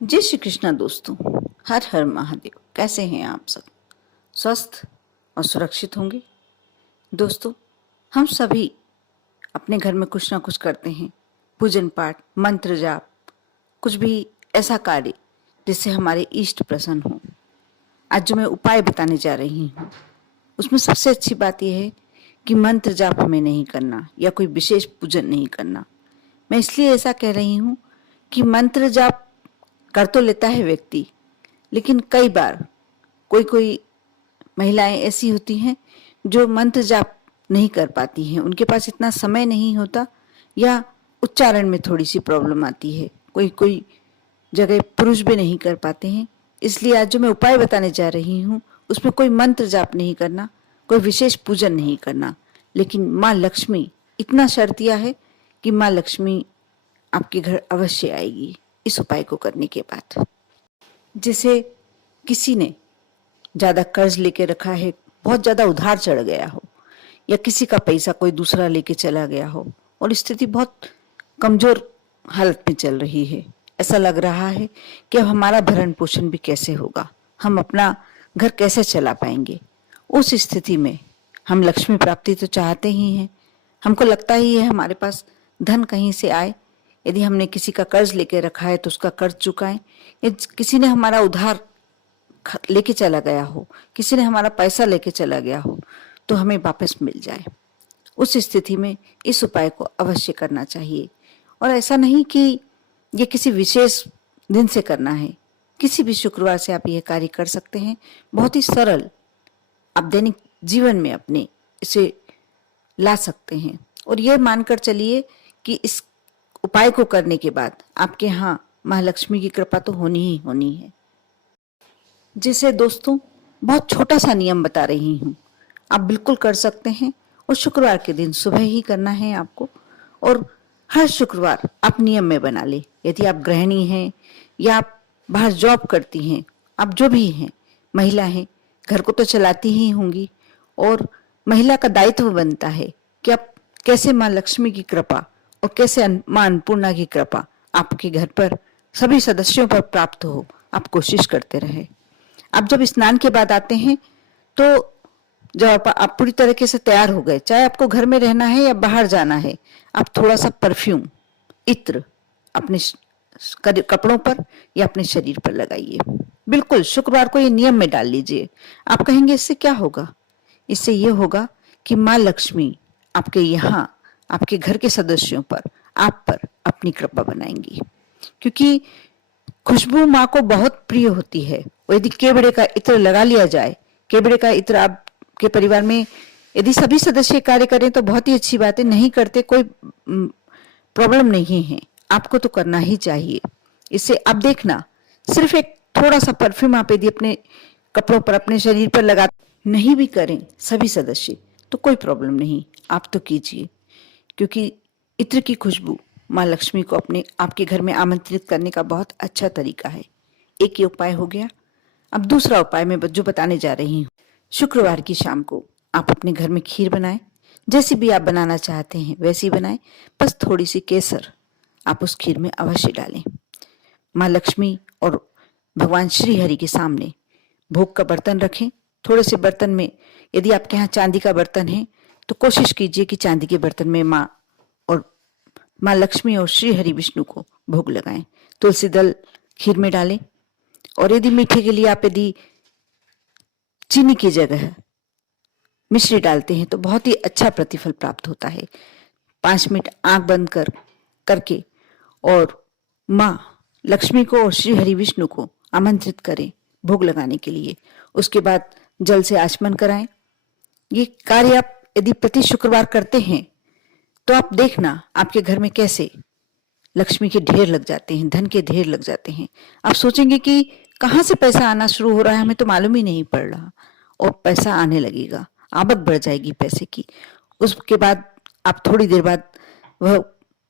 जय श्री कृष्णा दोस्तों। हर हर महादेव। कैसे हैं आप सब? स्वस्थ और सुरक्षित होंगे। दोस्तों, हम सभी अपने घर में कुछ ना कुछ करते हैं। पूजन पाठ, मंत्र जाप, कुछ भी ऐसा कार्य जिससे हमारे इष्ट प्रसन्न हो। आज जो मैं उपाय बताने जा रही हूँ उसमें सबसे अच्छी बात यह है कि मंत्र जाप हमें नहीं करना या कोई विशेष पूजन नहीं करना। मैं इसलिए ऐसा कह रही हूँ कि मंत्र जाप कर तो लेता है व्यक्ति, लेकिन कई बार कोई कोई महिलाएं ऐसी होती हैं जो मंत्र जाप नहीं कर पाती हैं। उनके पास इतना समय नहीं होता या उच्चारण में थोड़ी सी प्रॉब्लम आती है। कोई कोई जगह पुरुष भी नहीं कर पाते हैं। इसलिए आज जो मैं उपाय बताने जा रही हूँ उसमें कोई मंत्र जाप नहीं करना, कोई विशेष पूजन नहीं करना, लेकिन माँ लक्ष्मी इतना शर्तिया है कि माँ लक्ष्मी आपके घर अवश्य आएगी इस उपाय को करने के बाद। जैसे किसी ने ज्यादा कर्ज लेके रखा है, बहुत ज्यादा उधार चढ़ गया हो, या किसी का पैसा कोई दूसरा लेके चला गया हो और स्थिति बहुत कमजोर हालत में चल रही है। ऐसा लग रहा है कि अब हमारा भरण पोषण भी कैसे होगा, हम अपना घर कैसे चला पाएंगे। उस स्थिति में हम लक्ष्मी प्राप्ति तो चाहते ही हैं। हमको लगता ही है हमारे पास धन कहीं से आए। यदि हमने किसी का कर्ज लेके रखा है तो उसका कर्ज चुकाएं, या किसी ने हमारा उधार लेके चला गया हो, किसी ने हमारा पैसा लेके चला गया हो, तो हमें वापस मिल जाए। उस स्थिति में इस उपाय को अवश्य करना चाहिए। और ऐसा नहीं कि ये किसी विशेष दिन से करना है, किसी भी शुक्रवार से आप यह कार्य कर सकते हैं। बहुत ही सरल, आप दैनिक जीवन में अपने इसे ला सकते हैं। और यह मानकर चलिए कि इस उपाय को करने के बाद आपके यहाँ महालक्ष्मी की कृपा तो होनी ही होनी है। जैसे दोस्तों, बहुत छोटा सा नियम बता रही हूँ, आप बिल्कुल कर सकते हैं। और शुक्रवार के दिन सुबह ही करना है आपको। और हर शुक्रवार आप नियम में बना ले। यदि आप गृहिणी हैं या आप बाहर जॉब करती हैं, आप जो भी हैं, महिला हैं, घर को तो चलाती ही होंगी। और महिला का दायित्व बनता है कि आप कैसे माँ लक्ष्मी की कृपा और कैसे माँ अन्नपूर्णा की कृपा आपके घर पर सभी सदस्यों पर प्राप्त हो, आप कोशिश करते रहे। आप जब स्नान के बाद आते हैं तो जब आप पूरी तरीके से तैयार हो गए, चाहे आपको घर में रहना है या बाहर जाना है, आप थोड़ा सा परफ्यूम, इत्र अपने कपड़ों पर या अपने शरीर पर लगाइए। बिल्कुल शुक्रवार को ये नियम में डाल लीजिए। आप कहेंगे इससे क्या होगा? इससे ये होगा कि माँ लक्ष्मी आपके यहाँ, आपके घर के सदस्यों पर, आप पर अपनी कृपा बनाएंगी। क्योंकि खुशबू माँ को बहुत प्रिय होती है। और यदि केवड़े का इत्र लगा लिया जाए, केवड़े का इत्र आपके परिवार में यदि सभी सदस्य कार्य करें तो बहुत ही अच्छी बात है। नहीं करते कोई प्रॉब्लम नहीं है, आपको तो करना ही चाहिए। इससे आप देखना, सिर्फ एक थोड़ा सा परफ्यूम आप यदि अपने कपड़ों पर, अपने शरीर पर लगा नहीं भी करें सभी सदस्य तो कोई प्रॉब्लम नहीं, आप तो कीजिए। क्योंकि इत्र की खुशबू माँ लक्ष्मी को अपने आपके घर में आमंत्रित करने का बहुत अच्छा तरीका है। एक ये उपाय हो गया। अब दूसरा उपाय मैं जो बताने जा रही हूँ, शुक्रवार की शाम को आप अपने घर में खीर बनाएं। जैसी भी आप बनाना चाहते हैं वैसी बनाएं, बस थोड़ी सी केसर आप उस खीर में अवश्य डालें। माँ लक्ष्मी और भगवान श्री हरि के सामने भोग का बर्तन रखें। थोड़े से बर्तन में, यदि आपके यहाँ चांदी का बर्तन है तो कोशिश कीजिए कि चांदी के बर्तन में माँ लक्ष्मी और श्री हरि विष्णु को भोग लगाएं। तुलसी दल खीर में डालें। और यदि मीठे के लिए आप यदि चीनी की जगह मिश्री डालते हैं तो बहुत ही अच्छा प्रतिफल प्राप्त होता है। 5 मिनट आंख बंद करके और माँ लक्ष्मी को और श्री हरि विष्णु को आमंत्रित करें भोग लगाने के लिए। उसके बाद जल से आचमन कराएं। ये कार्य आप यदि प्रति शुक्रवार करते हैं तो आप देखना आपके घर में कैसे लक्ष्मी के ढेर लग जाते हैं, धन के ढेर लग जाते हैं। आप सोचेंगे कि कहाँ से पैसा आना शुरू हो रहा है, हमें तो मालूम ही नहीं पड़ रहा। और पैसा आने लगेगा, आवक बढ़ जाएगी पैसे की। उसके बाद आप थोड़ी देर बाद वह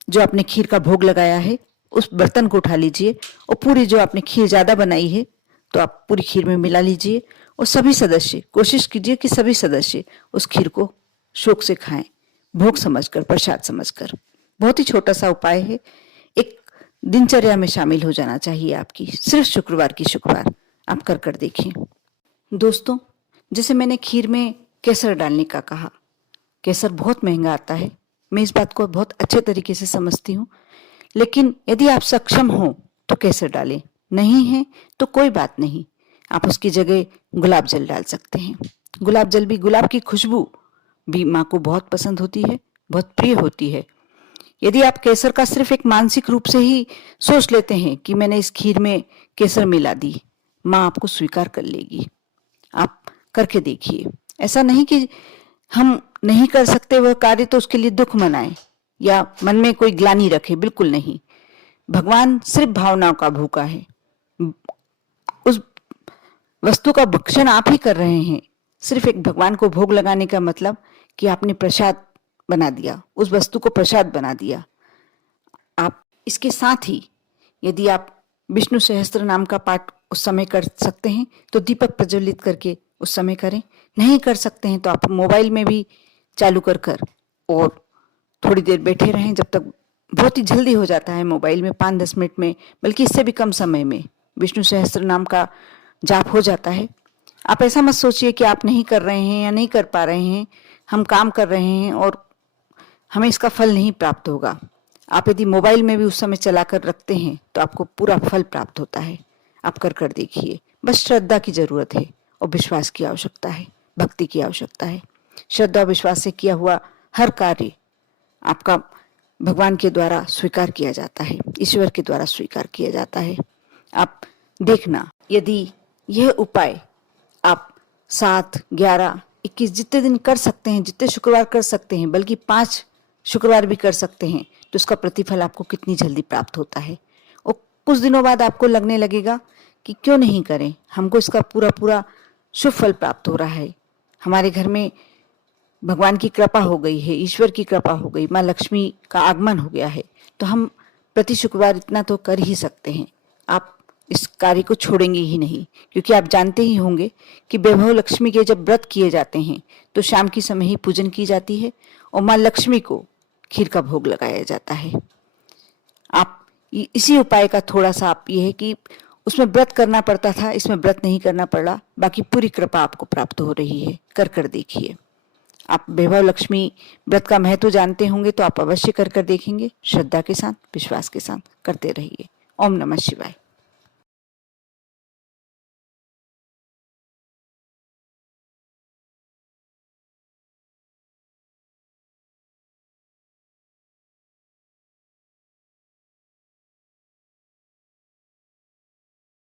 जो आपने खीर का भोग लगाया है उस बर्तन को उठा लीजिए और पूरी जो आपने खीर ज्यादा बनाई है तो आप पूरी खीर में मिला लीजिए। और सभी सदस्य कोशिश कीजिए कि सभी सदस्य उस खीर को शौक से खाएं, भोग समझकर, प्रसाद समझकर। बहुत ही छोटा सा उपाय है। एक दिनचर्या में शामिल हो जाना चाहिए आपकी, सिर्फ शुक्रवार की शुक्रवार आप कर देखिए। दोस्तों, जैसे मैंने खीर में केसर डालने का कहा, केसर बहुत महंगा आता है, मैं इस बात को बहुत अच्छे तरीके से समझती हूँ, लेकिन यदि आप सक्षम हो तो केसर डालें, नहीं है तो कोई बात नहीं, आप उसकी जगह गुलाब जल डाल सकते हैं। गुलाब जल भी, गुलाब की खुशबू भी माँ को बहुत पसंद होती है, बहुत प्रिय होती है। यदि आप केसर का सिर्फ एक मानसिक रूप से ही सोच लेते हैं कि मैंने इस खीर में केसर मिला दी, माँ आपको स्वीकार कर लेगी। आप करके देखिए। ऐसा नहीं कि हम नहीं कर सकते वह कार्य तो उसके लिए दुख मनाएं या मन में कोई ग्लानि रखे, बिल्कुल नहीं। भगवान सिर्फ भावनाओं का भूखा है। उस वस्तु का भक्षण आप ही कर रहे हैं। सिर्फ एक भगवान को भोग लगाने का मतलब कि आपने प्रसाद बना दिया, उस वस्तु को प्रसाद बना दिया। आप इसके साथ ही यदि आप विष्णु सहस्त्र नाम का पाठ उस समय कर सकते हैं तो दीपक प्रज्वलित करके उस समय करें। नहीं कर सकते हैं तो आप मोबाइल में भी चालू कर और थोड़ी देर बैठे रहें, जब तक बहुत ही जल्दी हो जाता है मोबाइल में, 5-10 मिनट में, बल्कि इससे भी कम समय में विष्णु सहस्त्र नाम का जाप हो जाता है। आप ऐसा मत सोचिए कि आप नहीं कर रहे हैं या नहीं कर पा रहे हैं, हम काम कर रहे हैं और हमें इसका फल नहीं प्राप्त होगा। आप यदि मोबाइल में भी उस समय चलाकर रखते हैं तो आपको पूरा फल प्राप्त होता है। आप कर देखिए। बस श्रद्धा की जरूरत है और विश्वास की आवश्यकता है, भक्ति की आवश्यकता है। श्रद्धा और विश्वास से किया हुआ हर कार्य आपका भगवान के द्वारा स्वीकार किया जाता है, ईश्वर के द्वारा स्वीकार किया जाता है। आप देखना, यदि यह उपाय आप 7, 11, 21 जितने दिन कर सकते हैं, जितने शुक्रवार कर सकते हैं, बल्कि 5 शुक्रवार भी कर सकते हैं, तो उसका प्रतिफल आपको कितनी जल्दी प्राप्त होता है। और कुछ दिनों बाद आपको लगने लगेगा कि क्यों नहीं करें, हमको इसका पूरा शुभ फल प्राप्त हो रहा है। हमारे घर में भगवान की कृपा हो गई है, ईश्वर की कृपा हो गई, माँ लक्ष्मी का आगमन हो गया है, तो हम प्रति शुक्रवार इतना तो कर ही सकते हैं। आप इस कार्य को छोड़ेंगे ही नहीं, क्योंकि आप जानते ही होंगे कि वैभव लक्ष्मी के जब व्रत किए जाते हैं तो शाम के समय ही पूजन की जाती है और माँ लक्ष्मी को खीर का भोग लगाया जाता है। आप इसी उपाय का थोड़ा सा आप ये है कि उसमें व्रत करना पड़ता था, इसमें व्रत नहीं करना पड़ा, बाकी पूरी कृपा आपको प्राप्त हो रही है। कर देखिए। आप वैभव लक्ष्मी व्रत का महत्व जानते होंगे तो आप अवश्य कर देखेंगे। श्रद्धा के साथ, विश्वास के साथ करते रहिए। ओम नमः शिवाय।